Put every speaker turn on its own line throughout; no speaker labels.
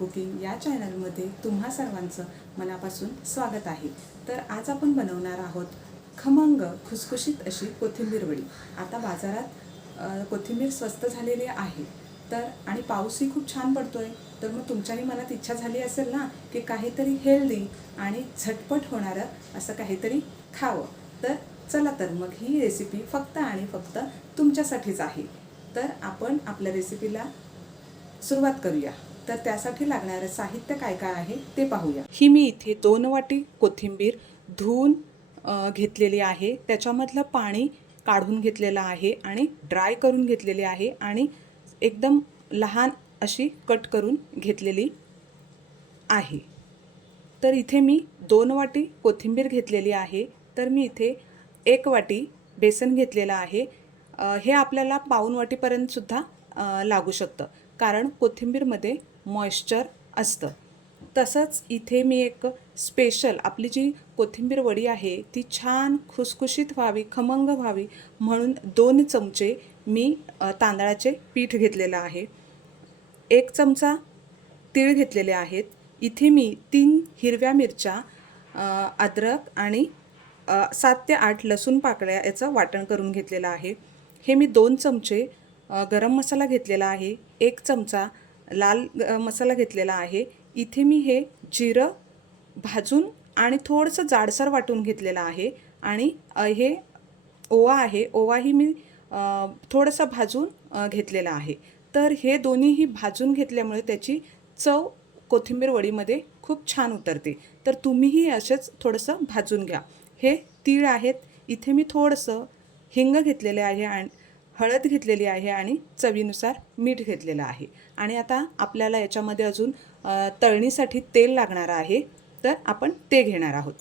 Cooking या चॅनलमध्ये तुम्हा सर्वांचं मनापासून स्वागत आहे. तर आज आपण बनवणार आहोत खमंग खुसखुशीत अशी कोथिंबीर वडी. आता बाजारात कोथिंबीर स्वस्त झालेली आहे. तर आणि पाऊसही खूप छान पडतोय. तर मग तुमच्याही मनात इच्छा झाली असेल ना की काहीतरी हेल्दी आणि झटपट होणारं असं काहीतरी खावं. तर चला तर मग ही रेसिपी फक्त आणि फक्त तुमच्यासाठीच आहे. तर आपण आपल्या रेसिपीला सुरुवात करूया. तर त्यासाठी लागणारं साहित्य काय काय आहे ते पाहूया. ही मी इथे दोन वाटी कोथिंबीर धुवून घेतलेली आहे. त्याच्यामधलं पाणी काढून घेतलेलं आहे आणि ड्राय करून घेतलेली आहे आणि एकदम लहान अशी कट करून घेतलेली आहे. तर इथे मी दोन वाटी कोथिंबीर घेतलेली आहे. तर मी इथे एक वाटी बेसन घेतलेलं आहे. हे आपल्याला पाऊन वाटीपर्यंतसुद्धा लागू शकतं. कारण कोथिंबीरमध्ये मॉइश्चर असतं. तसंच इथे मी एक स्पेशल आपली जी कोथिंबीर वडी आहे ती छान खुसखुशीत व्हावी खमंग व्हावी म्हणून दोन चमचे मी तांदळाचे पीठ घेतलेलं आहे. एक चमचा तीळ घेतलेले आहेत. इथे मी तीन हिरव्या मिरच्या अद्रक आणि सात ते आठ लसूण पाकळ्या याचं वाटण करून घेतलेलं आहे. हे मी दोन चमचे गरम मसाला घेतलेला आहे. एक चमचा लाल मसाला घेतलेला आहे. इथे मी हे जिरं भाजून आणि थोडंसं जाडसर वाटून घेतलेलं आहे. आणि हे ओवा आहे. ओवाही मी थोडंसं भाजून घेतलेला आहे. तर हे दोन्हीही भाजून घेतल्यामुळे त्याची चव कोथिंबीर वडीमध्ये खूप छान उतरते. तर तुम्हीही असेच थोडंसं भाजून घ्या. हे तीळ आहेत. इथे मी थोडंसं हिंग घेतलेले आहे आणि हळद घेतलेली आहे आणि चवीनुसार मीठ घेतलेलं आहे. आणि आता आपल्याला याच्यामध्ये अजून तळणीसाठी तेल लागणार आहे तर आपण ते घेणार आहोत.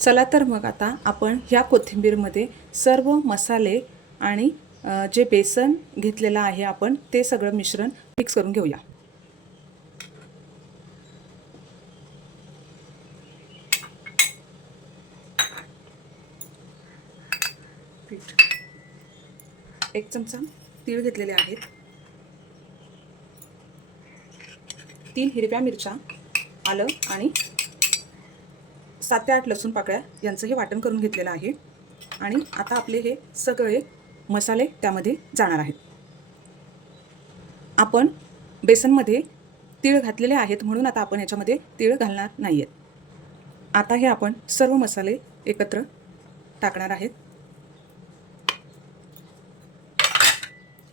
चला तर मग आता आपण ह्या कोथिंबीरमध्ये सर्व मसाले आणि जे बेसन घेतलेलं आहे आपण ते सगळं मिश्रण मिक्स करून घेऊया. एक चमचा तीळ घेतलेले आहेत. तीन हिरव्या मिरच्या आलं आणि सात ते आठ लसूण पाकळ्या यांचं हे वाटण करून घेतलेलं आहे. आणि आता आपले हे सगळे मसाले त्यामध्ये जाणार आहेत. आपण बेसनमध्ये तीळ घातलेले आहेत म्हणून आता आपण याच्यामध्ये तीळ घालणार नाही आहेत आता हे आपण सर्व मसाले एकत्र टाकणार आहेत.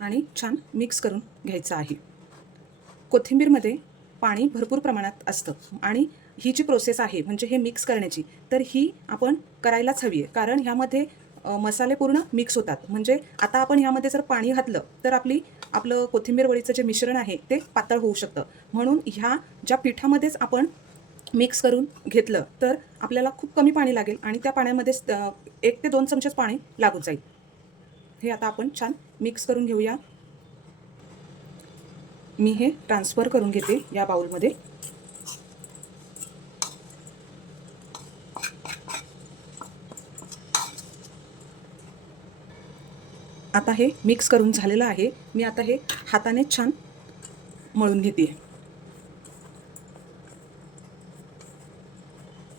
आणि छान मिक्स करून घ्यायचं आहे. कोथिंबीरमध्ये पाणी भरपूर प्रमाणात असतं आणि ही जी प्रोसेस आहे म्हणजे हे मिक्स करण्याची तर ही आपण करायलाच हवी आहे. कारण ह्यामध्ये मसाले पूर्ण मिक्स होतात. म्हणजे आता आपण ह्यामध्ये जर पाणी घातलं तर आपली आपलं कोथिंबीर वडीचं जे मिश्रण आहे ते पातळ होऊ शकतं. म्हणून ह्या ज्या पिठामध्येच आपण मिक्स करून घेतलं तर आपल्याला खूप कमी पाणी लागेल आणि त्या पाण्यामध्येच एक ते दोन चमचेच पाणी लागून जाईल. हे आता आपण छान मिक्स करून घेऊया. मी हे ट्रान्सफर करून घेते या बाउलमध्ये आता हे मिक्स करून झालेलं आहे. मी आता हे हाताने छान मळून घेते.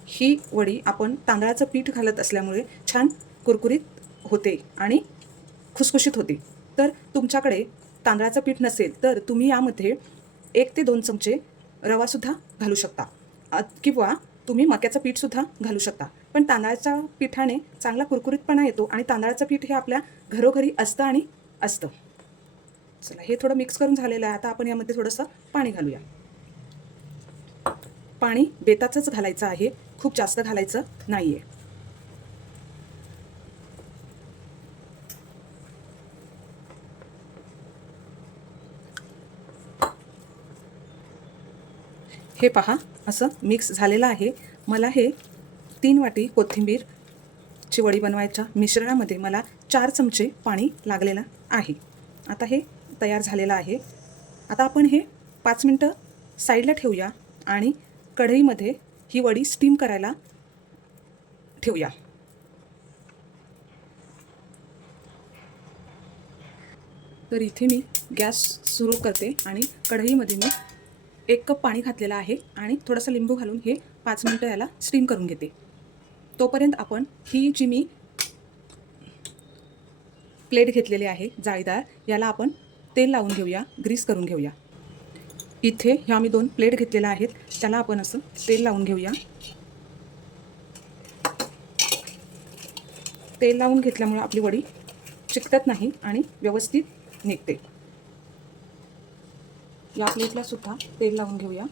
ही वडी आपण तांदळाचं पीठ घालत असल्यामुळे छान कुरकुरीत होते आणि खुसखुशीत होते. तर तुमच्याकडे तांदळाचं पीठ नसेल तर तुम्ही यामध्ये एक ते दोन चमचे रवासुद्धा घालू शकता. किंवा तुम्ही मक्याचं पीठसुद्धा घालू शकता. पण तांदळाच्या पिठाने चांगला कुरकुरीतपणा येतो आणि तांदळाचं पीठ हे आपल्या घरोघरी असतं आणि असतं. चला हे थोडं मिक्स करून झालेलं आहे. आता आपण यामध्ये थोडंसं पाणी घालूया. पाणी बेताचंच घालायचं आहे. खूप जास्त घालायचं नाही आहे हे पहा असं मिक्स झालेलं आहे. मला हे तीन वाटी कोथिंबीरची वडी बनवायच्या मिश्रणामध्ये मला चार चमचे पाणी लागलेलं आहे. आता हे तयार झालेलं आहे. आता आपण हे पाच मिनटं साईडला ठेवूया आणि कढईमध्ये ही वडी स्टीम करायला ठेवूया. तर इथे मी गॅस सुरू करते आणि कढईमध्ये मी एक कप पाणी घातलेलं आहे आणि थोडासा लिंबू घालून हे पाच मिनटं याला स्टीम करून घेते. तोपर्यंत आपण ही जी मी प्लेट घेतलेली आहे जाळीदार याला आपण तेल लावून घेऊया ग्रीस करून घेऊया. इथे ह्या मी दोन प्लेट घेतलेल्या आहेत त्याला आपण असं तेल लावून घेऊया. तेल लावून घेतल्यामुळे आपली वडी चिकटत नाही आणि व्यवस्थित निघते. या प्लेटला सुद्धा तेल लावून घेऊया.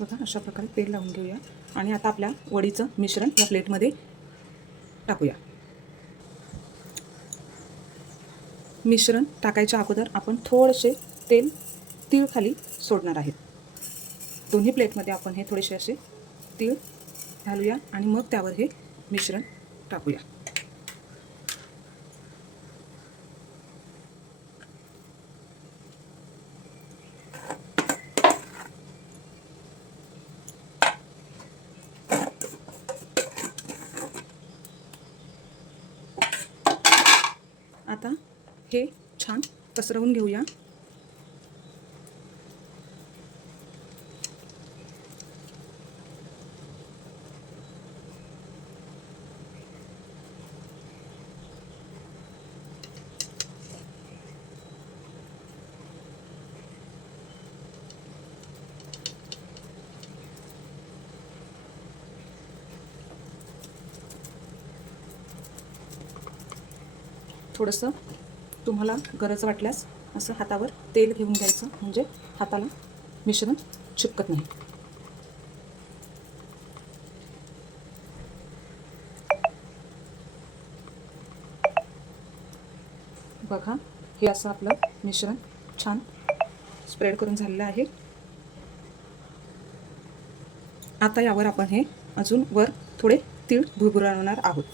बघा अशा प्रकारे तेल लावून घेऊया. आणि आता आपल्या वडीचं मिश्रण या प्लेटमध्ये टाकूया. मिश्रण टाकायच्या अगोदर आपण थोडेसे तेल तीळ खाली सोडणार आहेत दोन्ही प्लेटमध्ये आपण हे थोडेसे असे तीळ घालूया आणि मग त्यावर हे मिश्रण टाकूया. आता हे छान पसरवून घेऊया. थोडंसं तुम्हाला गरज वाटल्यास असं हातावर तेल घेऊन घ्यायचं. म्हणजे हाताला मिश्रण चिपकत नाही. बघा हे असं आपलं मिश्रण छान स्प्रेड करून झालेलं आहे. आता यावर आपण हे अजून वर थोडे तीळ भुरभुरवणार आहोत.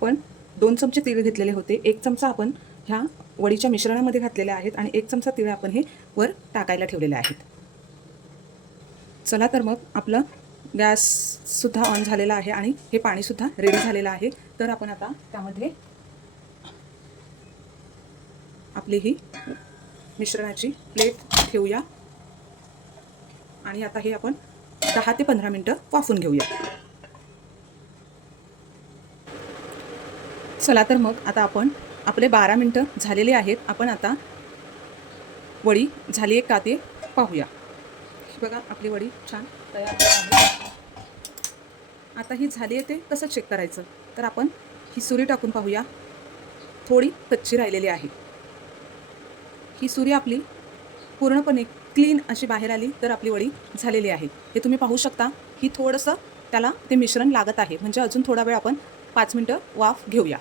आपण दोन चमचे तीळ घेतलेले होते. एक चमचा आपण ह्या वडीच्या मिश्रणामध्ये घातलेले आहेत आणि एक चमचा तीळ आपण हे वर टाकायला ठेवलेले आहेत. चला तर मग आपलं गॅससुद्धा ऑन झालेला आहे आणि हे पाणीसुद्धा रेडी झालेलं आहे. तर आपण आता त्यामध्ये आपली ही मिश्रणाची प्लेट ठेवूया. आणि आता हे आपण दहा ते पंधरा मिनटं वाफून घेऊया. चला तर मग आता आपण आपले बारा मिनटं झालेले आहेत. आपण आता वडी झाली आहे का ते पाहूया. ही बघा आपली वडी छान तयार झाली आहे. आता ही झाली आहे ते कसं चेक करायचं? तर आपण ही सुरी टाकून पाहूया. थोडी कच्ची राहिलेली आहे. ही सुरी आपली पूर्णपणे क्लीन अशी बाहेर आली तर आपली वडी झालेली आहे. हे तुम्ही पाहू शकता. ही थोडंसं त्याला ते मिश्रण लागत आहे. म्हणजे अजून थोडा वेळ आपण पाच मिनटं वाफ घेऊया.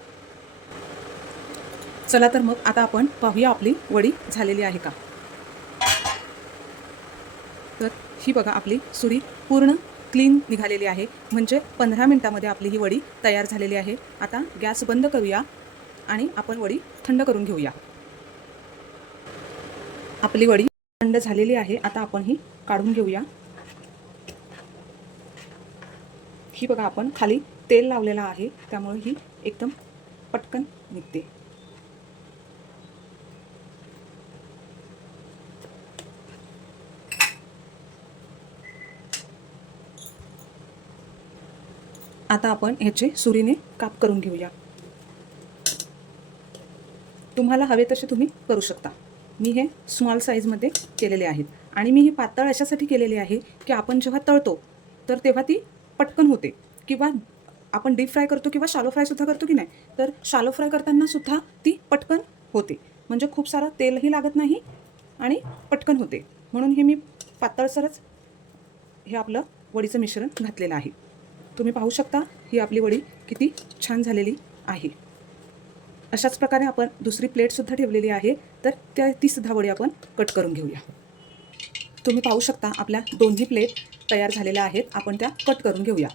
चला तर मग आता आपण पाहूया आपली वडी झालेली आहे का. तर ही बघा आपली सुरी पूर्ण क्लीन निघालेली आहे. म्हणजे पंधरा मिनटामध्ये आपली ही वडी तयार झालेली आहे. आता गॅस बंद करूया आणि आपण वडी थंड करून घेऊया. आपली वडी थंड झालेली आहे. आता आपण ही काढून घेऊया. ही बघा आपण खाली तेल लावलेलं आहे. त्यामुळे ही एकदम पटकन निघते. आता आपण ह्याचे सुरीने काप करून घेऊया. तुम्हाला हवे तसे तुम्ही करू शकता. मी हे स्मॉल साईजमध्ये केलेले आहेत. आणि मी हे पातळ अशासाठी केलेले आहे की आपण जेव्हा तळतो तर तेव्हा ती पटकन होते. किंवा आपण डीप फ्राय करतो किंवा शालो फ्रायसुद्धा करतो की नाही तर शालो फ्राय करतानासुद्धा ती पटकन होते. म्हणजे खूप सारं तेलही लागत नाही आणि पटकन होते. म्हणून हे मी पातळसरच हे आपलं वडीचं मिश्रण घातलेलं आहे. तुम्ही पाहू शकता ही आपली वडी किती छान झालेली आहे. अशाच प्रकारे आपण दुसरी प्लेटसुद्धा ठेवलेली आहे. तर त्या तीसुद्धा वडी आपण कट करून घेऊया. तुम्ही पाहू शकता आपल्या दोन्ही प्लेट तयार झालेल्या आहेत. आपण त्या कट करून घेऊया.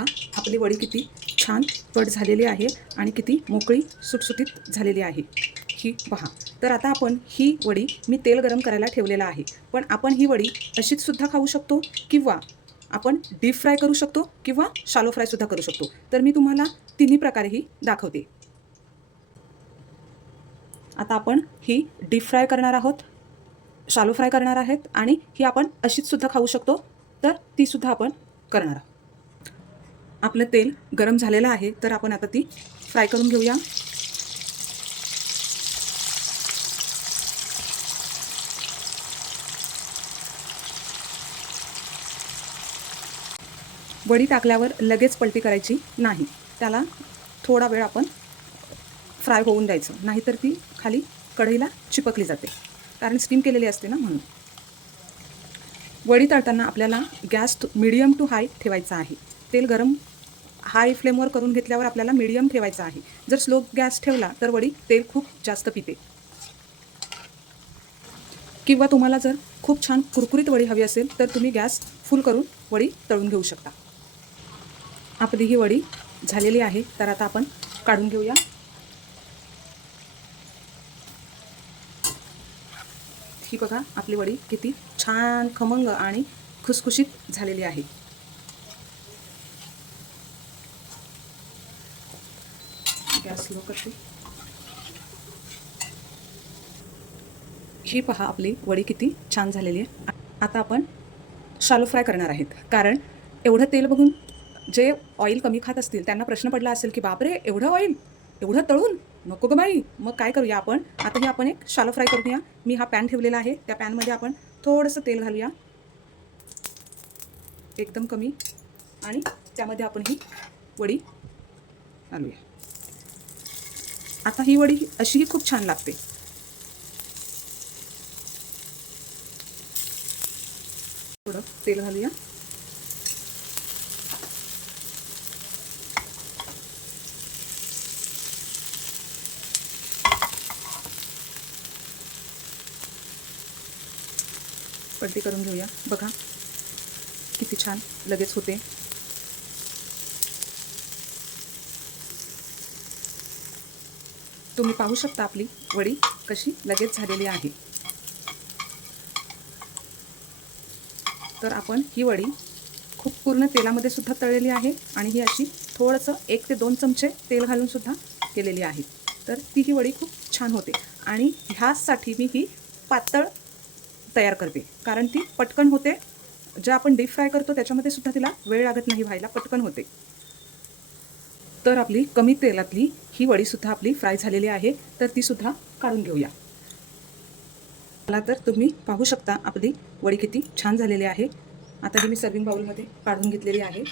बघता आपली वडी किती छान कट झालेली आहे आणि किती मोकळी सुटसुटीत झालेली आहे. ही पहा. तर आता आपण ही वडी मी तेल गरम करायला ठेवलेलं आहे. पण आपण ही वडी अशीच सुद्धा खाऊ शकतो किंवा आपण डीप फ्राय करू शकतो किंवा शालो फ्रायसुद्धा करू शकतो. तर मी तुम्हाला तिन्ही प्रकारेही दाखवते. आता आपण ही डीप फ्राय करणार आहोत शालो फ्राय करणार आहेत आणि ही आपण अशीच सुद्धा खाऊ शकतो. तर ती सुद्धा आपण करणार आहोत. आपलं तेल गरम झालेलं आहे तर आपण आता ती फ्राय करून घेऊया. वडी टाकल्यावर लगेच पलटी करायची नाही. त्याला थोडा वेळ आपण फ्राय होऊन द्यायचं. नाहीतर ती खाली कढईला चिपकली जाते. कारण स्टीम केलेली असते ना म्हणून. वडी तळताना आपल्याला गॅस मिडियम टू हाय ठेवायचा आहे. तेल गरम हाय फ्लेमवर करून घेतल्यावर आपल्याला मिडियम ठेवायचा आहे. जर स्लो गॅस ठेवला तर वडी तेल खूप जास्त पिते. किंवा तुम्हाला जर खूप छान कुरकुरीत वडी हवी असेल तर तुम्ही गॅस फुल करून वडी तळून घेऊ शकता. आपली ही वडी झालेली आहे तर आता आपण काढून घेऊया. ही बघा आपली वडी किती छान खमंग आणि खुसखुशीत झालेली आहे. स्लो करते. ही पहा आपली वडी किती छान झालेली आहे. आता आपण शालो फ्राय करणार आहेत. कारण एवढं तेल बघून जे ऑइल कमी खात असतील त्यांना प्रश्न पडला असेल की बापरे एवढं ऑइल एवढं तळून? नको ग बाई. मग काय करूया आपण? आता हे आपण एक शालो फ्राय करूया. मी हा पॅन ठेवलेला आहे. त्या पॅनमध्ये आपण थोडंसं तेल घालूया. एकदम कमी. आणि त्यामध्ये आपण ही वडी घालूया. आता ही वडी अशीही खूप छान लागते. थोडं तेल घालूया. पलटी करून घेऊया. बघा किती छान लगेच होते. तुम्ही पाहू शकता आपली वडी कशी लगेच झालेली आहे. तर आपण ही वडी खूप पूर्ण तेलामध्ये सुद्धा तळलेली आहे आणि ही अशी थोडंसं एक ते दोन चमचे तेल घालून सुद्धा केलेली आहे. तर ती ही वडी खूप छान होते आणि ह्यासाठी मी ही पातळ तयार करते. कारण ती पटकन होते. जे आपण डीप फ्राय करतो त्याच्यामध्ये सुद्धा तिला वेळ लागत नाही व्हायला पटकन होते. तर आपली कमी तेलातली ही वडीसुद्धा आपली फ्राय झालेली आहे. तर तीसुद्धा काढून घेऊया. मला तर तुम्ही पाहू शकता आपली वडी किती छान झालेली आहे. आता ही मी सर्विंग बाउलमध्ये काढून घेतलेली आहे.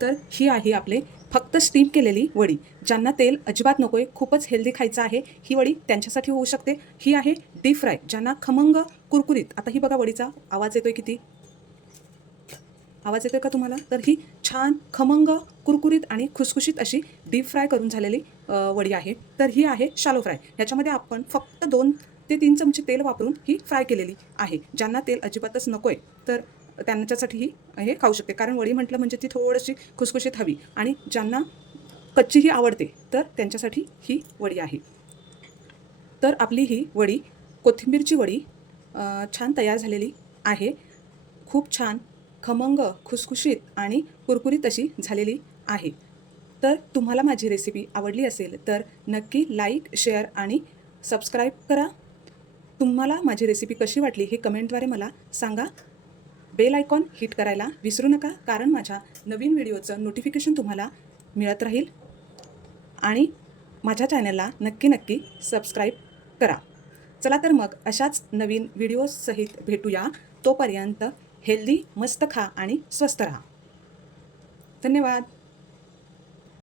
तर ही आहे आपले फक्त स्टीम केलेली वडी. ज्यांना तेल अजिबात नको आहे खूपच हेल्दी खायचं आहे ही वडी त्यांच्यासाठी होऊ शकते. ही आहे डीप फ्राय ज्यांना खमंग कुरकुरीत आता ही बघा वडीचा आवाज येतोय किती? आवाज येतोय का तुम्हाला? तर ही छान खमंग कुरकुरीत आणि खुसखुशीत अशी डीप फ्राय करून झालेली वडी आहे. तर ही आहे शालो फ्राय ह्याच्यामध्ये आपण फक्त दोन ते तीन चमचे तेल वापरून ही फ्राय केलेली आहे. ज्यांना तेल अजिबातच नको आहे तर त्यांच्यासाठी ही हे खाऊ शकते. कारण वडी म्हटलं म्हणजे ती थोडीशी खुसखुशीत हवी आणि ज्यांना कच्चीही आवडते तर त्यांच्यासाठी ही वडी आहे. तर आपली ही वडी कोथिंबीरची वडी छान तयार झालेली आहे. खूप छान खमंग खुसखुशीत आणि कुरकुरीत अशी झालेली आहे. तर तुम्हाला माझी रेसिपी आवडली असेल तर नक्की लाईक शेअर आणि सबस्क्राईब करा. तुम्हाला माझी रेसिपी कशी वाटली हे कमेंटद्वारे मला सांगा. बेल आयकॉन हिट करायला विसरू नका कारण माझ्या नवीन व्हिडिओचं नोटिफिकेशन तुम्हाला मिळत राहील. आणि माझ्या चॅनलला नक्की नक्की सबस्क्राईब करा. चला तर मग अशाच नवीन व्हिडिओसहित भेटूया. तोपर्यंत हेल्दी मस्त खा आणि स्वस्त राहा. धन्यवाद.